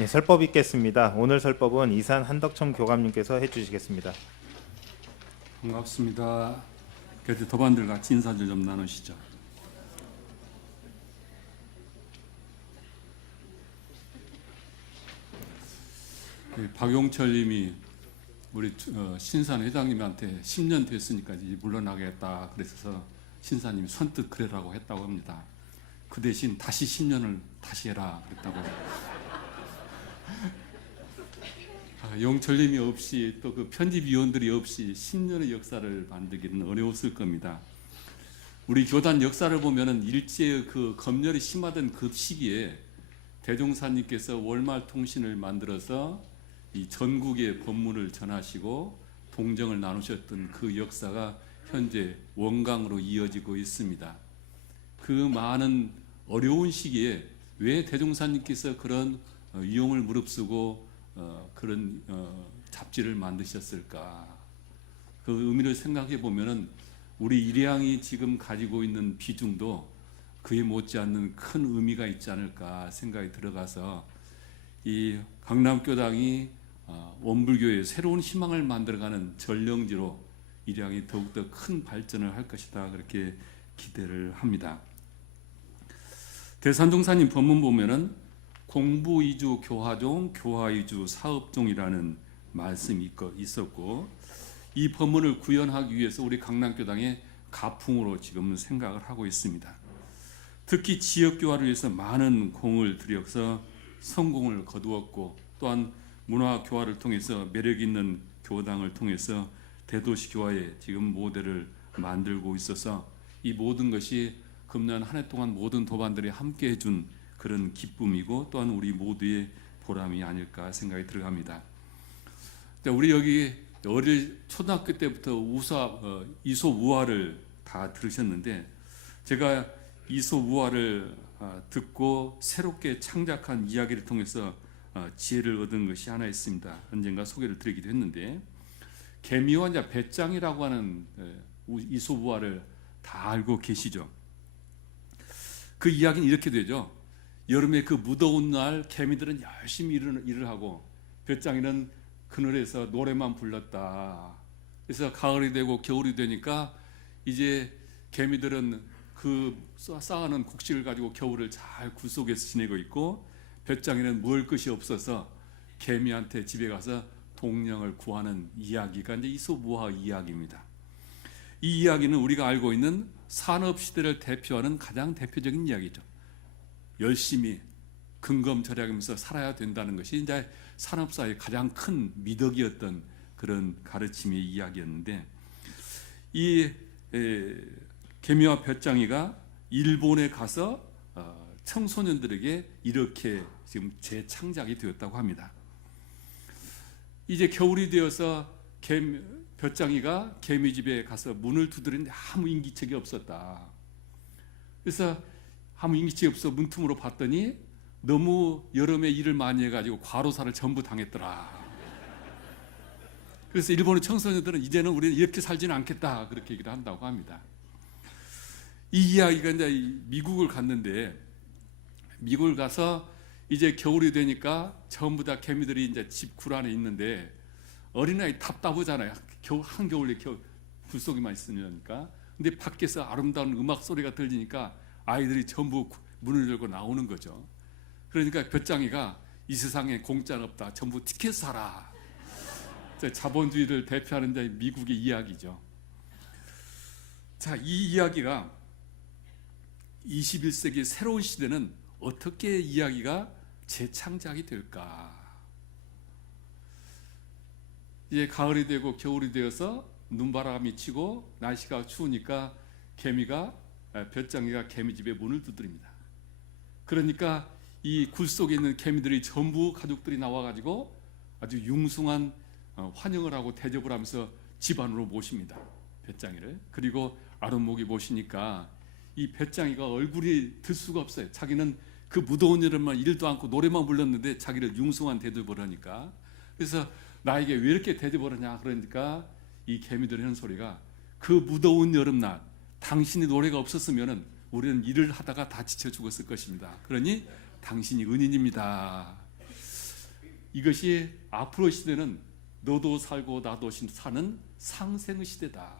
네, 설법 있겠습니다. 오늘 설법은 이산 한덕첨 교감님께서 해주시겠습니다. 반갑습니다. 그때 도반들 같이 인사를 좀 나누시죠. 박용철님이 우리 신산 회장님한테 10년 됐으니까 이제 물러나겠다 그래서 신사님이 선뜻 그래라고 했다고 합니다. 그 대신 다시 10년을 다시 해라 그랬다고. 용철님이 없이 또 그 편집위원들이 없이 10년의 역사를 만들기는 어려웠을 겁니다. 우리 교단 역사를 보면은 일제의 그 검열이 심하던 그 시기에 대종사님께서 월말 통신을 만들어서 이 전국의 법문을 전하시고 동정을 나누셨던 그 역사가 현재 원강으로 이어지고 있습니다. 그 많은 어려운 시기에 왜 대종사님께서 그런 위용을 무릅쓰고 그런 잡지를 만드셨을까? 그 의미를 생각해 보면은 우리 일양이 지금 가지고 있는 비중도 그에 못지않는 큰 의미가 있지 않을까 생각이 들어가서 이 강남교당이 원불교의 새로운 희망을 만들어가는 전령지로 일양이 더욱더 큰 발전을 할 것이다 그렇게 기대를 합니다. 대산종사님 법문 보면은 공부 이주 교화종, 교화 이주 사업종이라는 말씀이 있었고 이 법문을 구현하기 위해서 우리 강남교당의 가풍으로 지금 생각을 하고 있습니다. 특히 지역교화를 위해서 많은 공을 들여서 성공을 거두었고 또한 문화교화를 통해서 매력있는 교당을 통해서 대도시교화의 지금 모델을 만들고 있어서 이 모든 것이 금년 한 해 동안 모든 도반들이 함께 해준 그런 기쁨이고 또한 우리 모두의 보람이 아닐까 생각이 들어갑니다. 우리 여기 초등학교 때부터 이솝우화를 다 들으셨는데 제가 이솝우화를 듣고 새롭게 창작한 이야기를 통해서 지혜를 얻은 것이 하나 있습니다. 언젠가 소개를 드리기도 했는데 개미와 이제 배짱이라고 하는 이솝우화를 다 알고 계시죠? 그 이야기는 이렇게 되죠. 여름에 그 무더운 날 개미들은 열심히 일을 하고 배짱이는 그늘에서 노래만 불렀다. 그래서 가을이 되고 겨울이 되니까 이제 개미들은 그 쌓아놓은 곡식을 가지고 겨울을 잘 굴 속에서 지내고 있고 배짱이는 먹을 것이 없어서 개미한테 집에 가서 동령을 구하는 이야기가 이제 이솝우화 이야기입니다. 이 이야기는 우리가 알고 있는 산업시대를 대표하는 가장 대표적인 이야기죠. 열심히 근검절약하면서 살아야 된다는 것이 이제 산업사의 가장 큰 미덕이었던 그런 가르침의 이야기였는데 이 개미와 벼짱이가 일본에 가서 청소년들에게 이렇게 지금 재창작이 되었다고 합니다. 이제 겨울이 되어서 벼짱이가 개미집에 가서 문을 두드리는데 아무 인기척이 없었다. 그래서 아무 인기척이 없어 문틈으로 봤더니 너무 여름에 일을 많이 해가지고 과로사를 전부 당했더라. 그래서 일본의 청소년들은 이제는 우리는 이렇게 살지는 않겠다 그렇게 얘기를 한다고 합니다. 이 이야기가 이제 미국을 갔는데 미국을 가서 이제 겨울이 되니까 전부 다 개미들이 이제 집 굴 안에 있는데 어린아이 답답하잖아요. 한겨울에 굴 속에만 있으니까. 근데 밖에서 아름다운 음악 소리가 들리니까 아이들이 전부 문을 열고 나오는 거죠. 그러니까 벼짱이가 이 세상에 공짜는 없다. 전부 티켓 사라. 자본주의를 대표하는 미국의 이야기죠. 자, 이 이야기가 21세기 새로운 시대는 어떻게 이야기가 재창작이 될까? 이제 가을이 되고 겨울이 되어서 눈바람이 치고 날씨가 추우니까 벼짱이가 개미집에 문을 두드립니다. 그러니까 이 굴 속에 있는 개미들이 전부 가족들이 나와가지고 아주 융숭한 환영을 하고 대접을 하면서 집 안으로 모십니다. 벼짱이를. 그리고 아랫목이 모시니까 이 벼짱이가 얼굴이 들 수가 없어요. 자기는 그 무더운 여름만 일도 않고 노래만 불렀는데 자기를 융숭한 대접을 하니까. 그래서 나에게 왜 이렇게 대접을 하냐 그러니까 이 개미들이 하는 소리가 그 무더운 여름날 당신이 노래가 없었으면 우리는 일을 하다가 다 지쳐 죽었을 것입니다. 그러니 당신이 은인입니다. 이것이 앞으로 시대는 너도 살고 나도 사는 상생의 시대다.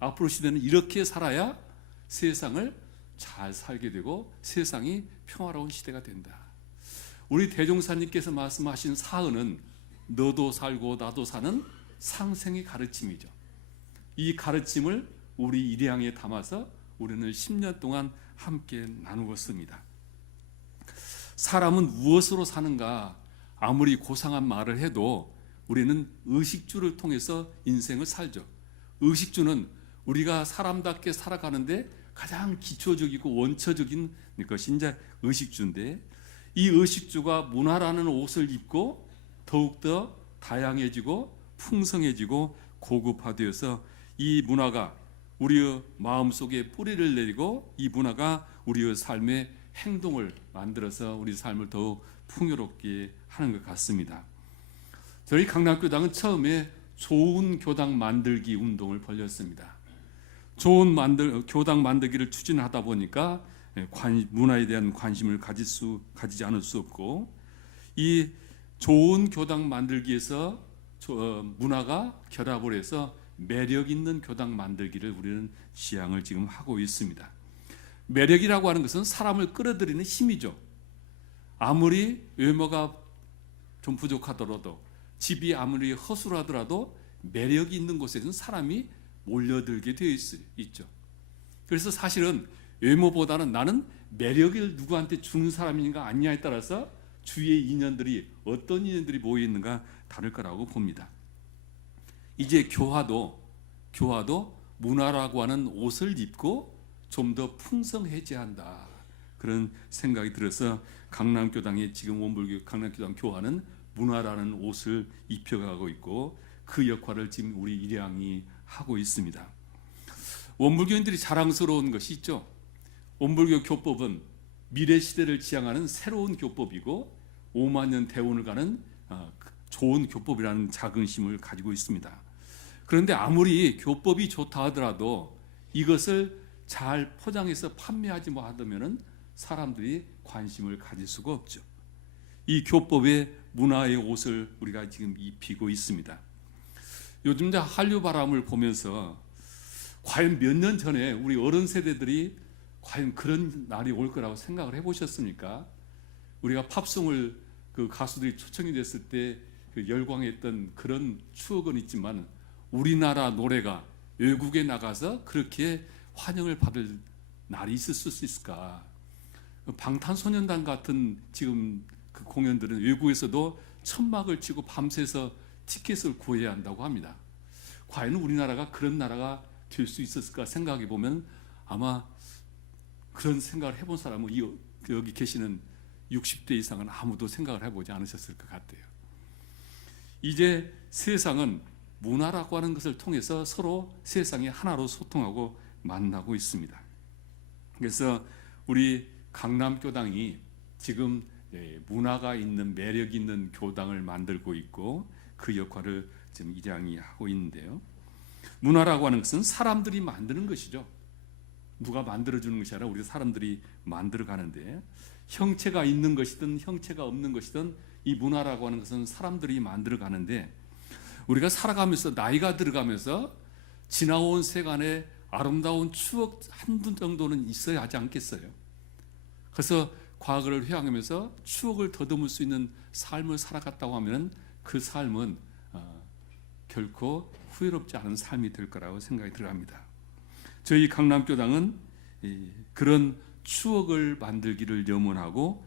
앞으로 시대는 이렇게 살아야 세상을 잘 살게 되고 세상이 평화로운 시대가 된다. 우리 대종사님께서 말씀하신 사은은 너도 살고 나도 사는 상생의 가르침이죠. 이 가르침을 우리 일양에 담아서 우리는 10년 동안 함께 나누었습니다. 사람은 무엇으로 사는가? 아무리 고상한 말을 해도 우리는 의식주를 통해서 인생을 살죠. 의식주는 우리가 사람답게 살아가는데 가장 기초적이고 원초적인 것이 이제 의식주인데, 이 의식주가 문화라는 옷을 입고 더욱더 다양해지고 풍성해지고 고급화되어서 이 문화가 우리의 마음속에 뿌리를 내리고 이 문화가 우리의 삶의 행동을 만들어서 우리 삶을 더욱 풍요롭게 하는 것 같습니다. 저희 강남교당은 처음에 좋은 교당 만들기 운동을 벌였습니다. 좋은 교당 만들기를 추진하다 보니까 문화에 대한 관심을 가지지 않을 수 없고, 이 좋은 교당 만들기에서 문화가 결합을 해서 매력 있는 교당 만들기를 우리는 지향을 지금 하고 있습니다. 매력이라고 하는 것은 사람을 끌어들이는 힘이죠. 아무리 외모가 좀 부족하더라도, 집이 아무리 허술하더라도 매력이 있는 곳에는 사람이 몰려들게 되어 있죠. 그래서 사실은 외모보다는 나는 매력을 누구한테 주는 사람인가 아니냐에 따라서 주위의 인연들이 어떤 인연들이 모여 있는가 다를 거라고 봅니다. 이제 교화도 문화라고 하는 옷을 입고 좀 더 풍성해져야 한다, 그런 생각이 들어서 강남교당의 지금 원불교 강남교당 교화는 문화라는 옷을 입혀가고 있고 그 역할을 지금 우리 일양이 하고 있습니다. 원불교인들이 자랑스러운 것이 있죠. 원불교 교법은 미래 시대를 지향하는 새로운 교법이고 5만 년 대운을 가는 좋은 교법이라는 자긍심을 가지고 있습니다. 그런데 아무리 교법이 좋다 하더라도 이것을 잘 포장해서 판매하지 못하면 사람들이 관심을 가질 수가 없죠. 이 교법의 문화의 옷을 우리가 지금 입히고 있습니다. 요즘 한류 바람을 보면서 과연 몇 년 전에 우리 어른 세대들이 과연 그런 날이 올 거라고 생각을 해보셨습니까? 우리가 팝송을 그 가수들이 초청이 됐을 때 그 열광했던 그런 추억은 있지만 우리나라 노래가 외국에 나가서 그렇게 환영을 받을 날이 있을 수 있을까? 방탄소년단 같은 지금 그 공연들은 외국에서도 천막을 치고 밤새서 티켓을 구해야 한다고 합니다. 과연 우리나라가 그런 나라가 될 수 있었을까 생각해 보면 아마 그런 생각을 해본 사람은 여기 계시는 60대 이상은 아무도 생각을 해보지 않으셨을 것 같아요. 이제 세상은 문화라고 하는 것을 통해서 서로 세상이 하나로 소통하고 만나고 있습니다. 그래서 우리 강남교당이 지금 문화가 있는 매력 있는 교당을 만들고 있고 그 역할을 지금 일양이 하고 있는데요. 문화라고 하는 것은 사람들이 만드는 것이죠. 누가 만들어주는 것이 아니라 우리 사람들이 만들어 가는데, 형체가 있는 것이든 형체가 없는 것이든 이 문화라고 하는 것은 사람들이 만들어 가는데, 우리가 살아가면서 나이가 들어가면서 지나온 세간에 아름다운 추억 한두 정도는 있어야 하지 않겠어요? 그래서 과거를 회상하면서 추억을 더듬을 수 있는 삶을 살아갔다고 하면 그 삶은 결코 후회롭지 않은 삶이 될 거라고 생각이 들어갑니다. 저희 강남교당은 그런 추억을 만들기를 염원하고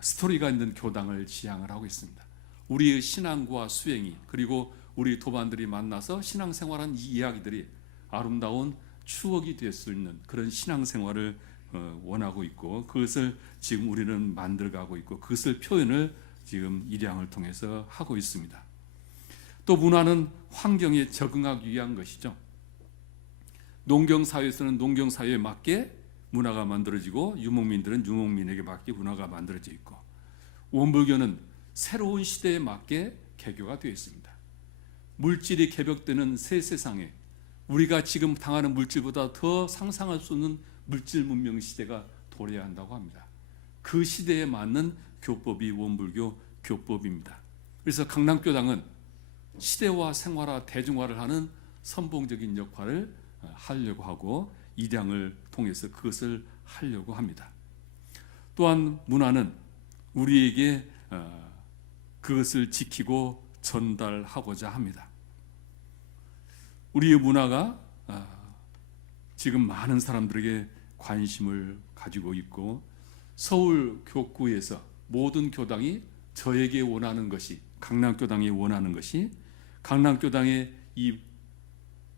스토리가 있는 교당을 지향을 하고 있습니다. 우리의 신앙과 수행이, 그리고 우리 도반들이 만나서 신앙생활한 이 이야기들이 아름다운 추억이 될 수 있는 그런 신앙생활을 원하고 있고, 그것을 지금 우리는 만들어가고 있고 그것을 표현을 지금 일양을 통해서 하고 있습니다. 또 문화는 환경에 적응하기 위한 것이죠. 농경사회에서는 농경사회에 맞게 문화가 만들어지고 유목민들은 유목민에게 맞게 문화가 만들어져 있고, 원불교는 새로운 시대에 맞게 개교가 되어 있습니다. 물질이 개벽되는 새 세상에 우리가 지금 당하는 물질보다 더 상상할 수 없는 물질 문명 시대가 도래해야 한다고 합니다. 그 시대에 맞는 교법이 원불교 교법입니다. 그래서 강남교당은 시대화, 생활화, 대중화를 하는 선봉적인 역할을 하려고 하고 입양을 통해서 그것을 하려고 합니다. 또한 문화는 우리에게 그것을 지키고 전달하고자 합니다. 우리의 문화가 지금 많은 사람들에게 관심을 가지고 있고 서울 교구에서 모든 교당이 저에게 원하는 것이 강남교당이 원하는 것이 강남교당의 이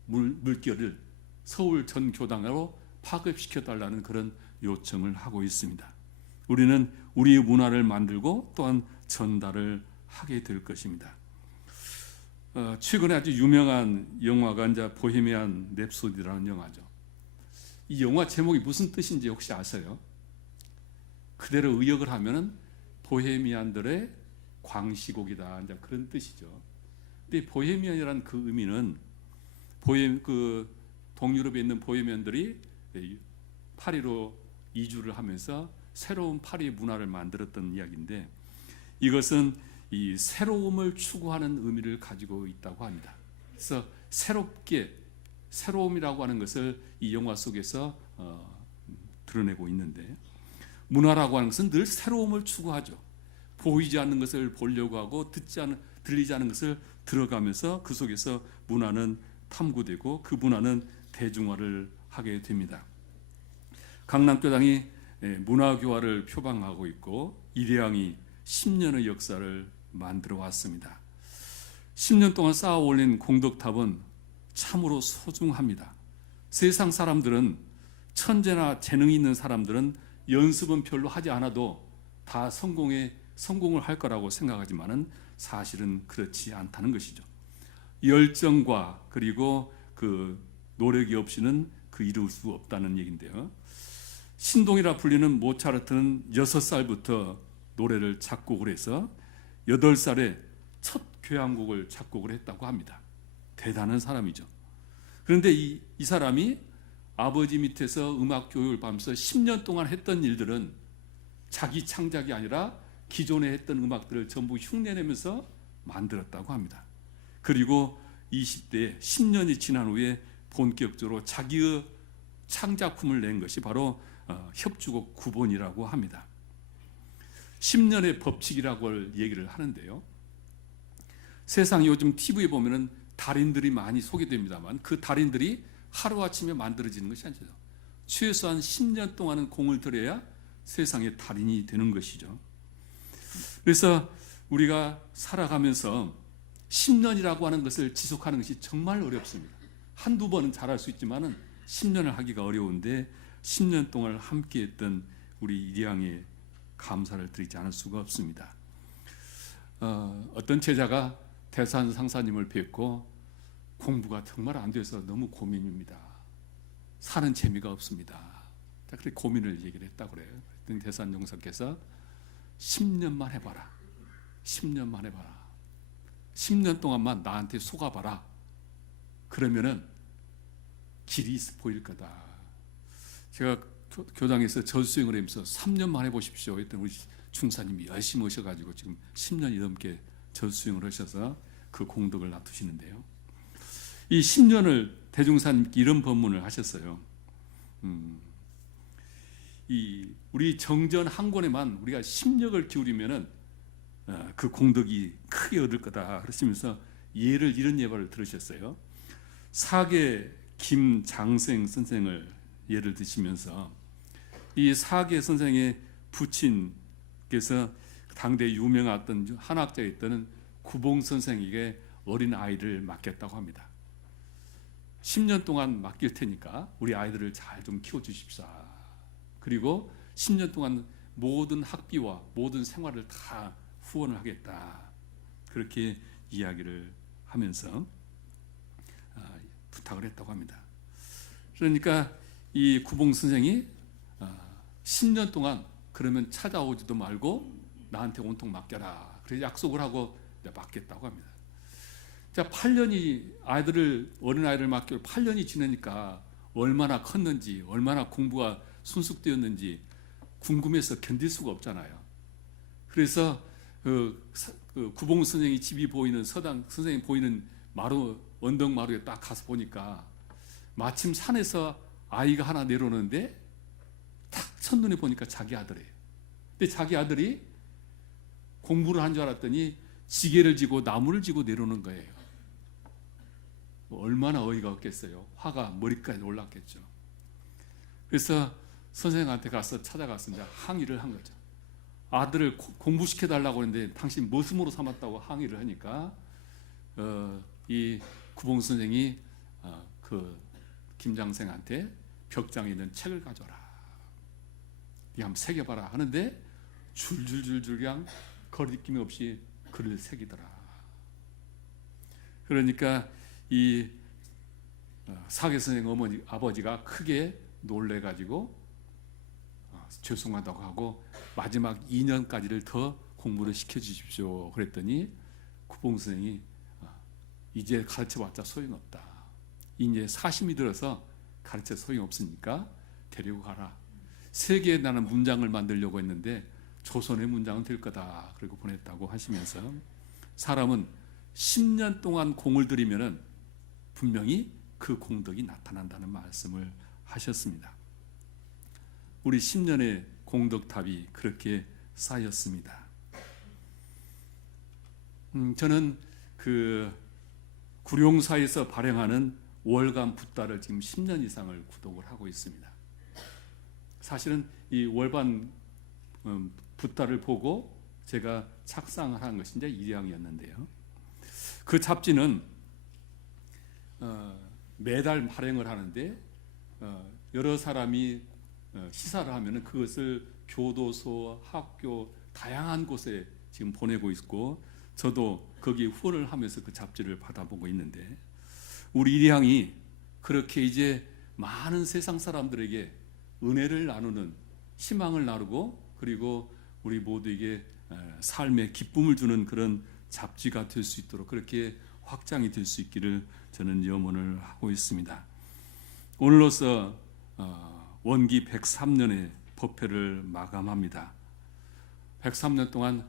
물결을 서울 전 교당으로 파급시켜달라는 그런 요청을 하고 있습니다. 우리는 우리의 문화를 만들고 또한 전달을 하게 될 것입니다. 최근에 아주 유명한 영화가 이제 보헤미안 랩소디라는 영화죠. 이 영화 제목이 무슨 뜻인지 혹시 아세요? 그대로 의역을 하면은 보헤미안들의 광시곡이다, 이제 그런 뜻이죠. 근데 보헤미안이라는 그 의미는 그 동유럽에 있는 보헤미안들이 파리로 이주를 하면서 새로운 파리 문화를 만들었던 이야기인데 이것은 이 새로움을 추구하는 의미를 가지고 있다고 합니다. 그래서 새로움이라고 하는 것을 이 영화 속에서 드러내고 있는데 문화라고 하는 것은 늘 새로움을 추구하죠. 보이지 않는 것을 보려고 하고 들리지 않는 것을 들어가면서 그 속에서 문화는 탐구되고 그 문화는 대중화를 하게 됩니다. 강남교당이 문화교화를 표방하고 있고 일양이 10년의 역사를 만들어 왔습니다. 10년 동안 쌓아 올린 공덕탑은 참으로 소중합니다. 세상 사람들은 천재나 재능이 있는 사람들은 연습은 별로 하지 않아도 다 성공을 할 거라고 생각하지만은 사실은 그렇지 않다는 것이죠. 열정과 그리고 그 노력이 없이는 그 이룰 수 없다는 얘기인데요. 신동이라 불리는 모차르트는 6살부터 노래를 작곡을 해서 8살에 첫 교향곡을 작곡을 했다고 합니다. 대단한 사람이죠. 그런데 이 사람이 아버지 밑에서 음악 교육을 받으면서 10년 동안 했던 일들은 자기 창작이 아니라 기존에 했던 음악들을 전부 흉내내면서 만들었다고 합니다. 그리고 20대에 10년이 지난 후에 본격적으로 자기의 창작품을 낸 것이 바로 협주곡 9번이라고 합니다. 10년의 법칙이라고 얘기를 하는데요. 세상 요즘 TV에 보면은 달인들이 많이 소개됩니다만 그 달인들이 하루아침에 만들어지는 것이 아니죠. 최소한 10년 동안은 공을 들여야 세상의 달인이 되는 것이죠. 그래서 우리가 살아가면서 10년이라고 하는 것을 지속하는 것이 정말 어렵습니다. 한두 번은 잘할 수 있지만은 10년을 하기가 어려운데 10년 동안 함께했던 우리 일양에 감사를 드리지 않을 수가 없습니다. 어떤 제자가 대산 상사님을 뵙고 공부가 정말 안 돼서 너무 고민입니다. 사는 재미가 없습니다. 그렇게 고민을 얘기를 했다고 그래요. 그랬더니 대산 용사께서 10년만 해봐라. 10년만 해봐라. 10년 동안만 나한테 속아봐라. 그러면은 길이 보일 거다. 제가 교당에서 저수행을 하면서 3년만 해보십시오 했더니 우리 중사님이 열심히 오셔가지고 지금 10년이 넘게 저수행을 하셔서 그 공덕을 놔두시는데요. 이 10년을 대중사님께 이런 법문을 하셨어요. 우리 정전 한 권에만 우리가 심력을 기울이면은 그 공덕이 크게 얻을 거다. 그러시면서 이런 예를 들으셨어요. 사계 김장생 선생을 예를 드시면서 이 사계 선생의 부친께서 당대 유명했던 한학자였던 구봉 선생에게 어린 아이를 맡겼다고 합니다. 10년 동안 맡길 테니까 우리 아이들을 잘 좀 키워주십사. 그리고 10년 동안 모든 학비와 모든 생활을 다 후원을 하겠다. 그렇게 이야기를 하면서 부탁을 했다고 합니다. 그러니까 이 구봉 선생이 10년 동안 그러면 찾아오지도 말고 나한테 온통 맡겨라. 그래서 약속을 하고 맡겠다고 합니다. 자, 8년이 어린아이를 맡기고 8년이 지나니까 얼마나 컸는지, 얼마나 공부가 순숙되었는지 궁금해서 견딜 수가 없잖아요. 그래서 그 구봉 선생이 집이 보이는 서당 선생이 보이는 마루 언덕 마루에 딱 가서 보니까 마침 산에서 아이가 하나 내려오는데 딱 첫눈에 보니까 자기 아들이에요. 근데 자기 아들이 공부를 한 줄 알았더니 지게를 지고 나무를 지고 내려오는 거예요. 얼마나 어이가 없겠어요. 화가 머리까지 올랐겠죠. 그래서 선생님한테 가서 찾아갔습니다. 항의를 한 거죠. 아들을 공부시켜달라고 했는데 당신 머슴으로 삼았다고 항의를 하니까 이 구봉 선생이 그 김장생한테 벽장에 있는 책을 가져라. 이 한번 새겨봐라 하는데 줄줄줄줄 그냥 거리낌이 없이 글을 새기더라. 그러니까 이 사계 선생 아버지가 크게 놀래가지고 죄송하다고 하고 마지막 2년까지를 더 공부를 시켜주십시오. 그랬더니 구봉 선생이 이제 가르쳐봤자 소용없다. 이제 사심이 들어서 가르쳐 소용없으니까 데리고 가라. 세계에 나는 문장을 만들려고 했는데 조선의 문장은 될 거다. 그리고 보냈다고 하시면서 사람은 10년 동안 공을 들이면은 분명히 그 공덕이 나타난다는 말씀을 하셨습니다. 우리 10년의 공덕탑이 그렇게 쌓였습니다. 저는 그 구룡사에서 발행하는 월간 붓다를 지금 10년 이상을 구독을 하고 있습니다. 사실은 이 월간 붓다를 보고 제가 착상을 한 것이 이제 일양이었는데요. 그 잡지는 매달 발행을 하는데 여러 사람이 시사를 하면은 그것을 교도소, 학교 다양한 곳에 지금 보내고 있고 저도 거기에 후원을 하면서 그 잡지를 받아보고 있는데 우리 일양이 그렇게 이제 많은 세상 사람들에게 은혜를 나누는 희망을 나누고 그리고 우리 모두에게 삶의 기쁨을 주는 그런 잡지가 될 수 있도록 그렇게 확장이 될 수 있기를 저는 염원을 하고 있습니다. 오늘로써 원기 103년의 법회를 마감합니다. 103년 동안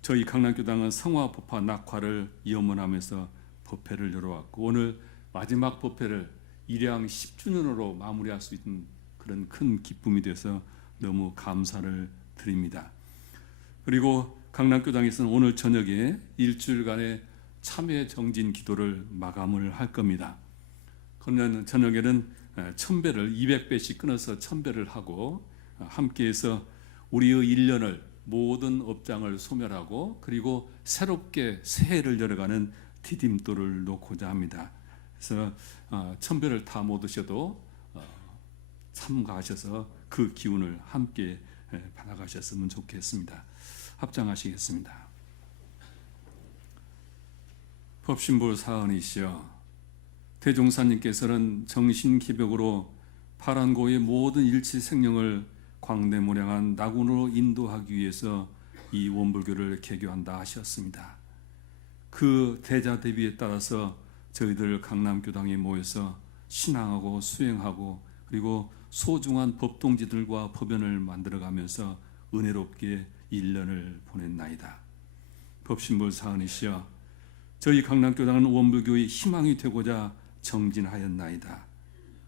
저희 강남교당은 성화법화 낙화를 염원하면서 법회를 열어왔고 오늘 마지막 법회를 일양 10주년으로 마무리할 수 있는 그런 큰 기쁨이 돼서 너무 감사를 드립니다. 그리고 강남교당에서는 오늘 저녁에 일주일간의 참회 정진 기도를 마감을 할 겁니다. 그러면 저녁에는 1000배를 200배씩 끊어서 1000배를 하고 함께해서 우리의 1년을 모든 업장을 소멸하고 그리고 새롭게 새해를 열어가는 디딤돌을 놓고자 합니다. 그래서 1000배를 다 못 드셔도 참가하셔서 그 기운을 함께 받아가셨으면 좋겠습니다. 합장하시겠습니다. 법신부 사은이시여 대종사님께서는 정신기벽으로 파란고의 모든 일치 생명을 광대무량한 낙운으로 인도하기 위해서 이 원불교를 개교한다 하셨습니다. 그 대자대비에 따라서 저희들 강남교당에 모여서 신앙하고 수행하고 그리고 소중한 법동지들과 법연을 만들어가면서 은혜롭게 1년을 보냈나이다. 법신부 사은이시여 저희 강남교당은 원불교의 희망이 되고자 정진하였나이다.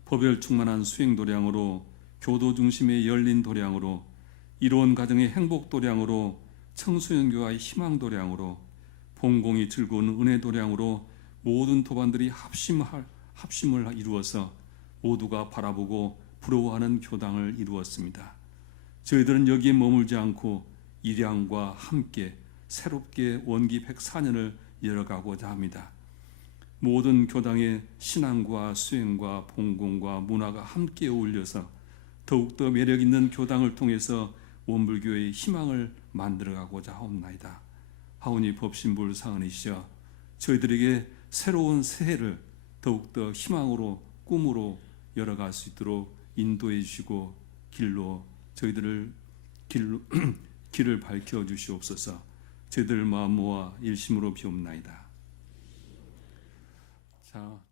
법열 충만한 수행도량으로 교도 중심의 열린 도량으로 이로운 가정의 행복 도량으로 청소년교와의 희망 도량으로 봉공이 즐거운 은혜 도량으로 모든 도반들이 합심을 이루어서 모두가 바라보고 부러워하는 교당을 이루었습니다. 저희들은 여기에 머물지 않고 일양과 함께 새롭게 원기 104년을 열어가고자 합니다. 모든 교당의 신앙과 수행과 봉공과 문화가 함께 어울려서 더욱더 매력있는 교당을 통해서 원불교의 희망을 만들어가고자 하옵나이다. 하오니 법신불 사은이시여 저희들에게 새로운 새해를 더욱더 희망으로 꿈으로 열어갈 수 있도록 인도해 주시고 저희들을 길을 밝혀 주시옵소서. 저희들 마음 모아 일심으로 비옵나이다. 자.